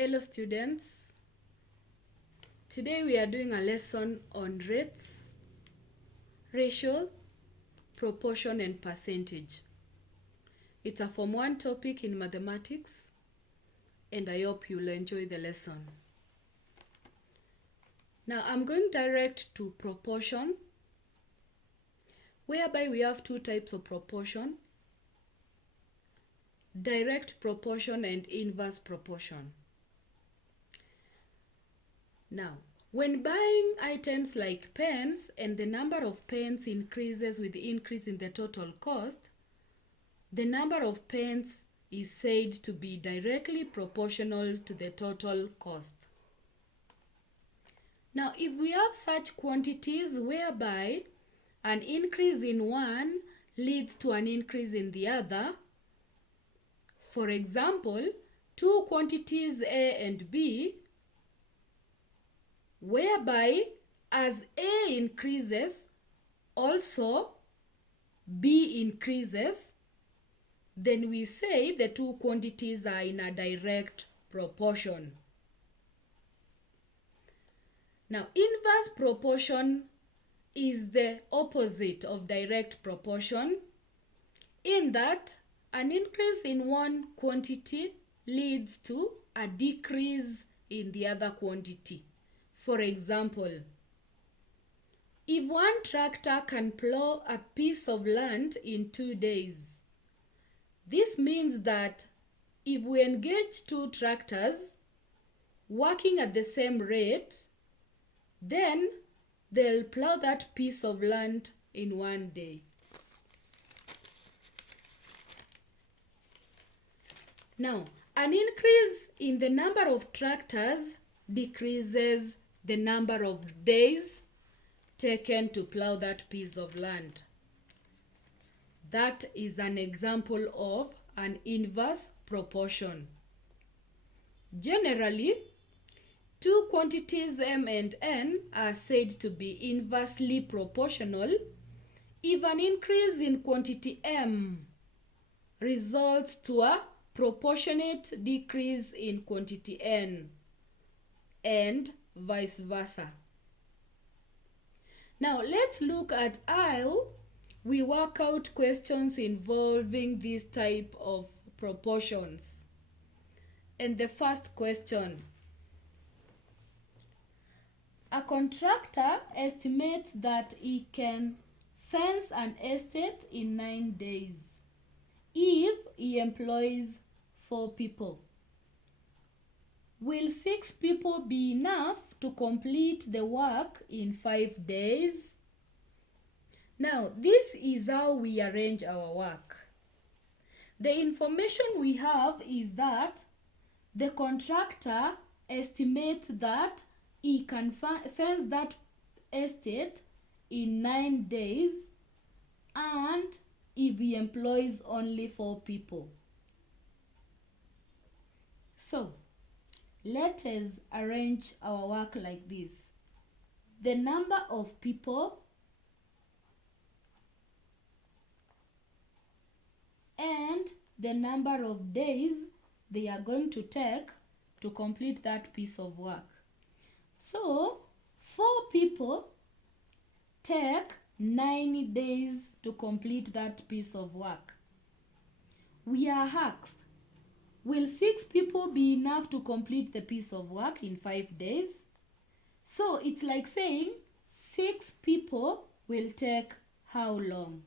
Hello students, today we are doing a lesson on rates, ratio, proportion and percentage. It's a Form 1 topic in mathematics and I hope you'll enjoy the lesson. Now I'm going direct to proportion, whereby we have two types of proportion: direct proportion and inverse proportion. Now, when buying items like pens and the number of pens increases with the increase in the total cost, the number of pens is said to be directly proportional to the total cost. Now, if we have such quantities whereby an increase in one leads to an increase in the other, for example, two quantities A and B, whereby as A increases, also B increases, then we say the two quantities are in a direct proportion. Now, inverse proportion is the opposite of direct proportion, in that an increase in one quantity leads to a decrease in the other quantity. For example, if one tractor can plow a piece of land in 2 days, this means that if we engage two tractors working at the same rate, then they'll plow that piece of land in 1 day. Now, an increase in the number of tractors decreases the number of days taken to plow that piece of land. That is an example of an inverse proportion. Generally, two quantities M and N are said to be inversely proportional if an increase in quantity M results to a proportionate decrease in quantity N, and vice versa. Now let's look at how we work out questions involving this type of proportions. And the first question: a contractor estimates that he can fence an estate in 9 days if he employs 4 people. Will 6 people be enough to complete the work in 5 days? Now, this is how we arrange our work. The information we have is that the contractor estimates that he can fence that estate in 9 days, and if he employs only 4 people. So, let us arrange our work like this. The number of people and the number of days they are going to take to complete that piece of work. So, 4 people take 9 days to complete that piece of work. We are asked, will 6 people be enough to complete the piece of work in 5 days? So it's like saying 6 people will take how long?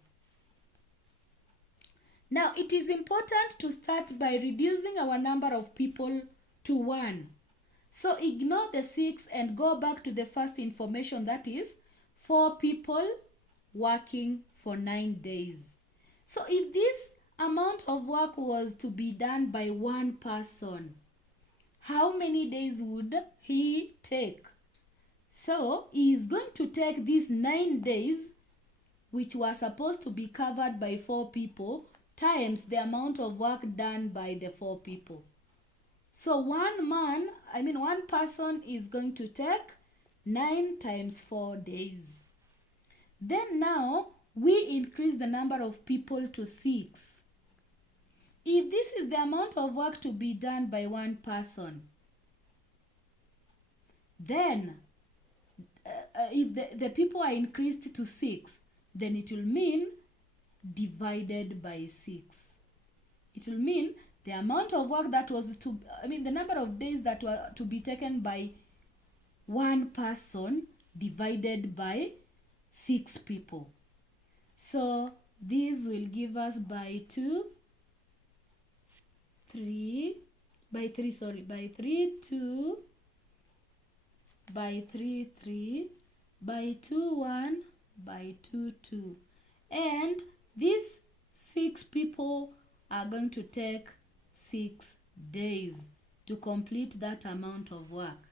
Now it is important to start by reducing our number of people to 1. So ignore the 6 and go back to the first information, that is 4 people working for 9 days. So if this amount of work was to be done by one person, how many days would he take? So he is going to take these 9 days, which were supposed to be covered by 4 people, times the amount of work done by the 4 people. So one person is going to take 9 times 4 days. Then now we increase the number of people to 6. If this is the amount of work to be done by one person, Then if the people are increased to 6, then it will mean divided by 6. It will mean the amount of work that was to, the number of days that were to be taken by one person divided by 6 people. So this will give us by 2, 3, by 3, 2, by 3, 3, by 2, 1, by 2, 2. And these 6 people are going to take 6 days to complete that amount of work.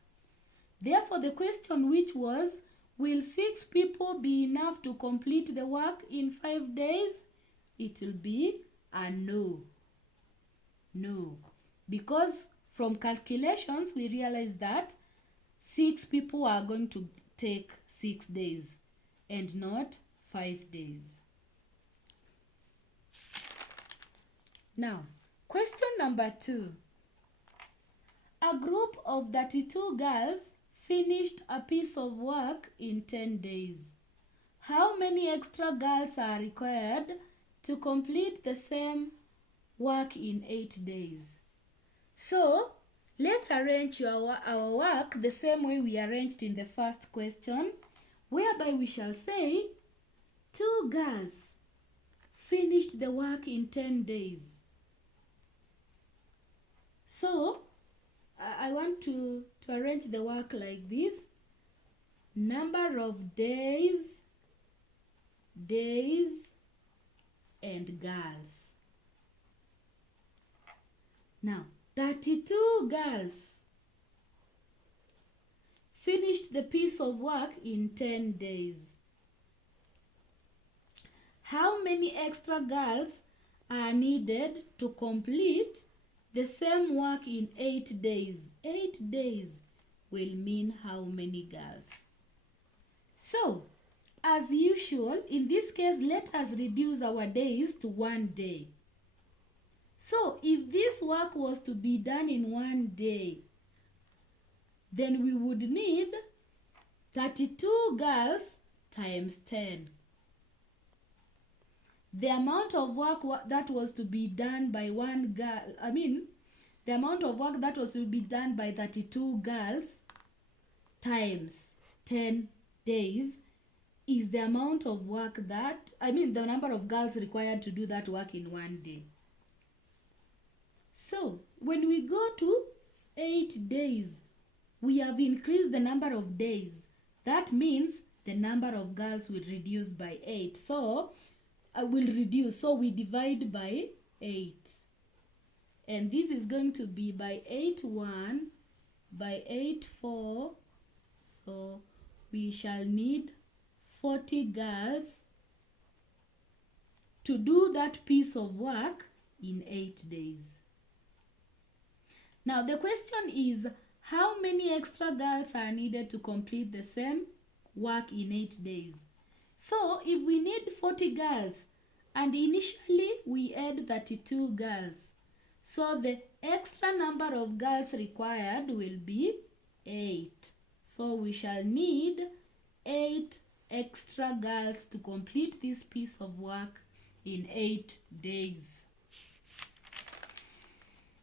Therefore, the question which was, will 6 people be enough to complete the work in 5 days? It will be a no. No. Because from calculations, we realize that 6 people are going to take 6 days and not 5 days. Now, question number 2. A group of 32 girls finished a piece of work in 10 days. How many extra girls are required to complete the same work in 8 days? So, let's arrange our work the same way we arranged in the first question, whereby we shall say 2 girls finished the work in 10 days. So, I want to arrange the work like this. Number of days, and girls. Now, 32 girls finished the piece of work in 10 days. How many extra girls are needed to complete the same work in 8 days? 8 days will mean how many girls? So, as usual, in this case, let us reduce our days to 1 day. So, if this work was to be done in 1 day, then we would need 32 girls times 10. The amount of work that was to be done by one girl, the amount of work that was to be done by 32 girls times 10 days is the amount of work that, the number of girls required to do that work in 1 day. So, when we go to 8 days, we have increased the number of days. That means the number of girls will reduce by 8. So, we divide by 8. And this is going to be by 8, 1, by 8, 4. So, we shall need 40 girls to do that piece of work in 8 days. Now, the question is, how many extra girls are needed to complete the same work in 8 days? So, if we need 40 girls, and initially we add 32 girls, so the extra number of girls required will be 8. So, we shall need 8 extra girls to complete this piece of work in 8 days.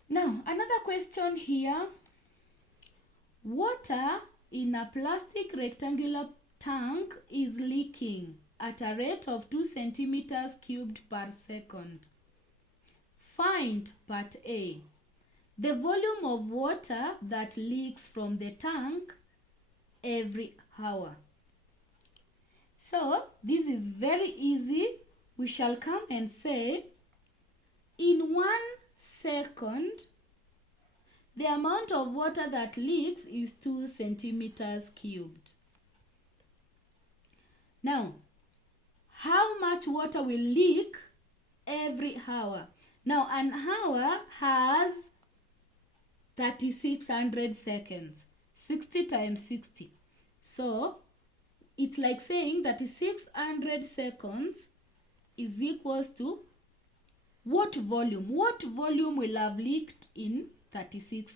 Now, another question here. Water in a plastic rectangular tank is leaking at a rate of 2 centimeters cubed per second. Find part A. The volume of water that leaks from the tank every hour. So, this is very easy. We shall come and say, in 1 second, the amount of water that leaks is 2 centimeters cubed. Now, how much water will leak every hour? Now, an hour has 3600 seconds. 60 times 60. So, it's like saying that 600 seconds is equals to what volume? What volume will have leaked in 36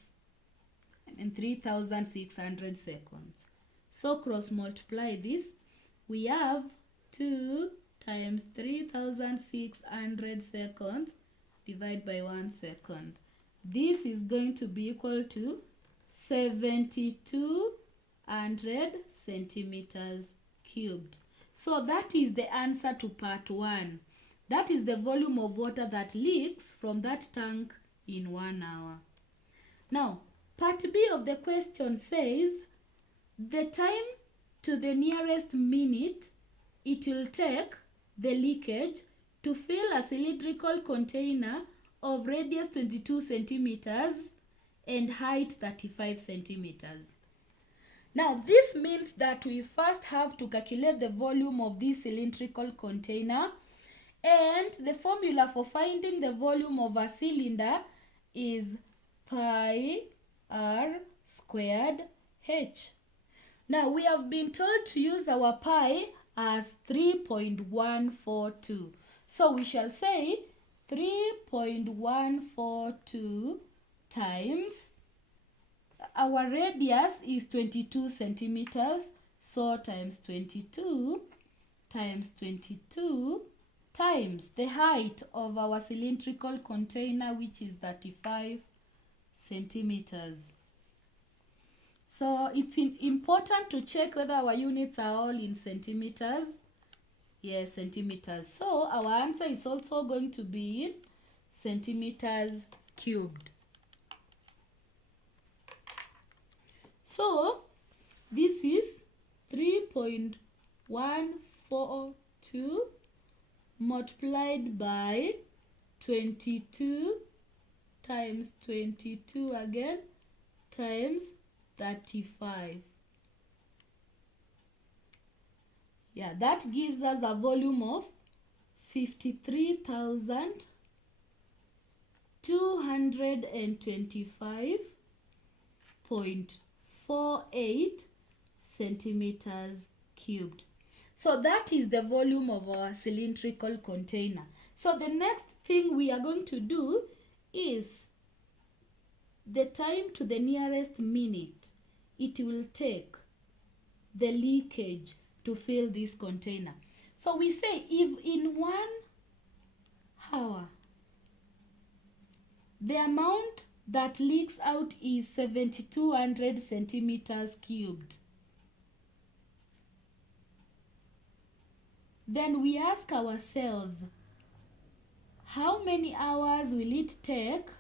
and 3,600 seconds. So cross multiply this. We have 2 times 3,600 seconds divided by 1 second. This is going to be equal to 7,200 centimeters cubed. So that is the answer to part 1. That is the volume of water that leaks from that tank in 1 hour. Now, part B of the question says, the time to the nearest minute it will take the leakage to fill a cylindrical container of radius 22 centimeters and height 35 centimeters. Now, this means that we first have to calculate the volume of this cylindrical container, and the formula for finding the volume of a cylinder is pi r squared h. Now, we have been told to use our pi as 3.142. So, we shall say 3.142 times, our radius is 22 centimeters, so times 22 times 22 times the height of our cylindrical container, which is 35 centimeters. So it's important to check whether our units are all in centimeters. Yes, centimeters. So our answer is also going to be in centimeters cubed. So this is 3.142 multiplied by 22 times 22 again times 35. Yeah, that gives us a volume of 53,225.48 centimeters cubed. So that is the volume of our cylindrical container. So the next thing we are going to do is the time to the nearest minute it will take the leakage to fill this container. So we say if in 1 hour the amount that leaks out is 7,200 centimeters cubed, then we ask ourselves, how many hours will it take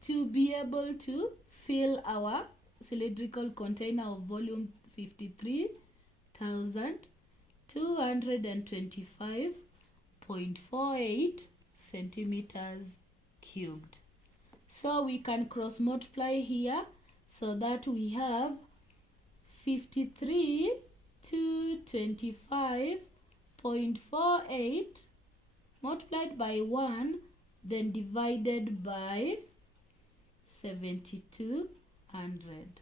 to be able to fill our cylindrical container of volume 53,225.48 centimeters cubed. So we can cross multiply here so that we have 53,225.48 multiplied by 1, then divided by 7,200.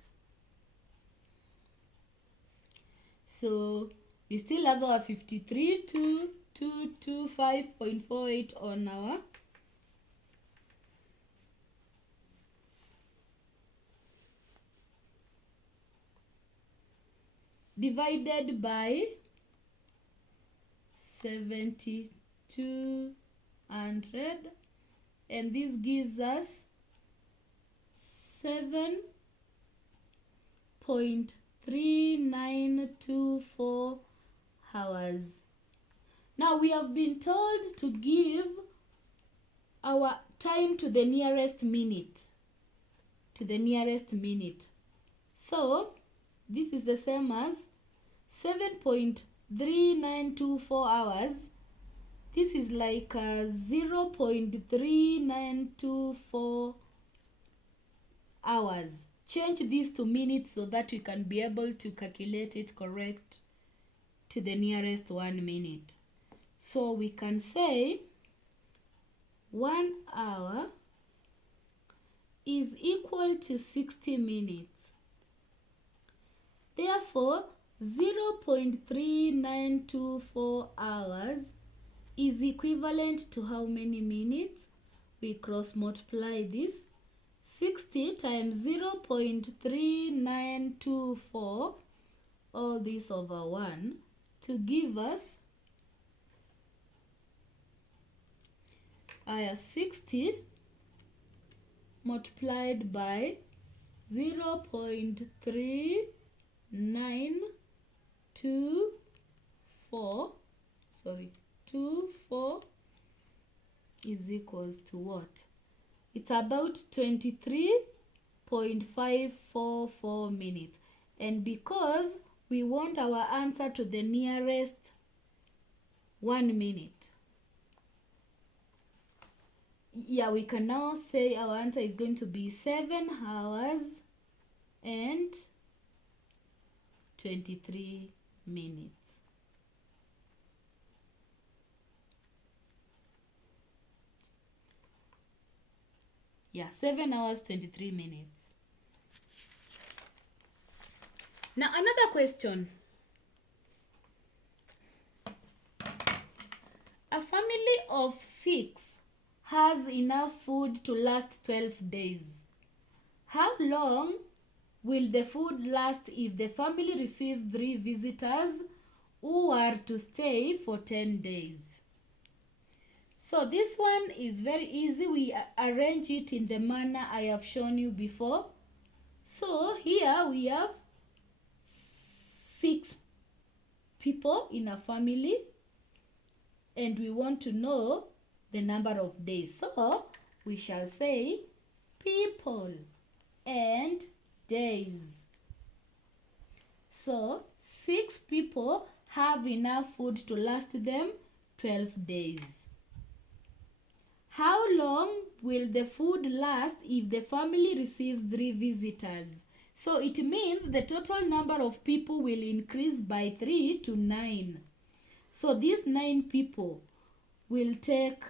So we still have our 53,225.48 on our divided by 7,200, and this gives us 7.3924 hours. Now we have been told to give our time to the nearest minute. So this is the same as 7.3924 hours. This is like 0.3924 hours. Change this to minutes so that we can be able to calculate it correct to the nearest 1 minute. So we can say 1 hour is equal to 60 minutes. Therefore, 0.3924 hours is equivalent to how many minutes? We cross multiply this. 60 times 0.3924, all this over 1, to give us 60 multiplied by 0.3924, 24 is equals to what? It's about 23.544 minutes. And because we want our answer to the nearest 1 minute, yeah, we can now say our answer is going to be 7 hours and 23 minutes. Yeah, 7 hours, 23 minutes. Now, another question. A family of 6 has enough food to last 12 days. How long will the food last if the family receives 3 visitors who are to stay for 10 days? So this one is very easy. We arrange it in the manner I have shown you before. So here we have 6 people in a family and we want to know the number of days. So we shall say people and days. So 6 people have enough food to last them 12 days. How long will the food last if the family receives 3 visitors? So it means the total number of people will increase by 3 to 9. So these 9 people will take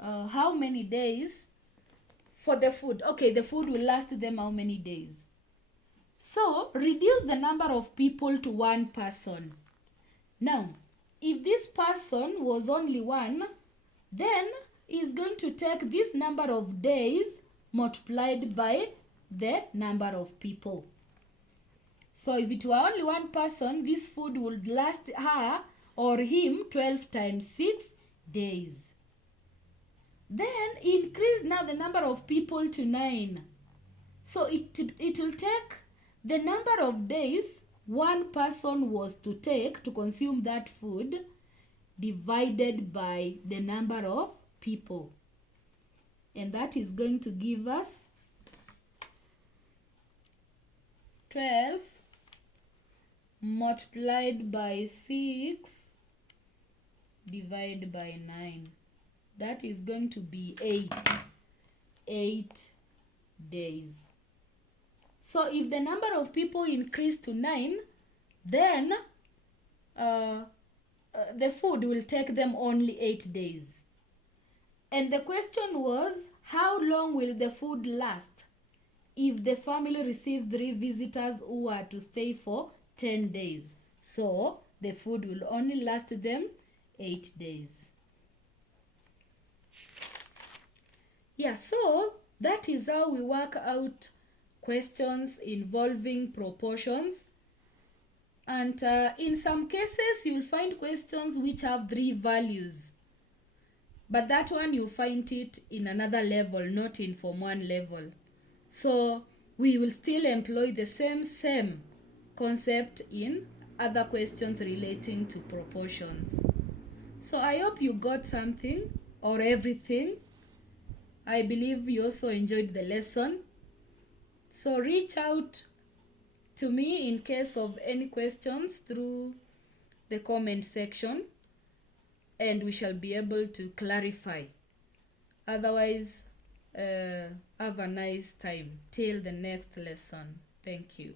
how many days for the food? Okay, the food will last them how many days? So reduce the number of people to 1 person. Now, if this person was only 1, then is going to take this number of days multiplied by the number of people. So if it were only 1 person, this food would last her or him 12 times 6 days. Then increase now the number of people to 9. So it will take the number of days 1 person was to take to consume that food divided by the number of people. And that is going to give us 12 multiplied by 6 divided by 9. That is going to be 8 days. So if the number of people increased to 9, then the food will take them only 8 days. And the question was, how long will the food last if the family receives 3 visitors who are to stay for 10 days? So the food will only last them 8 days. Yeah, so that is how we work out questions involving proportions. And in some cases, you'll find questions which have 3 values. But that one you find it in another level, not in Form 1 level. So we will still employ the same concept in other questions relating to proportions. So I hope you got something or everything. I believe you also enjoyed the lesson. So reach out to me in case of any questions through the comment section and we shall be able to clarify. Otherwise, have a nice time till the next lesson. Thank you.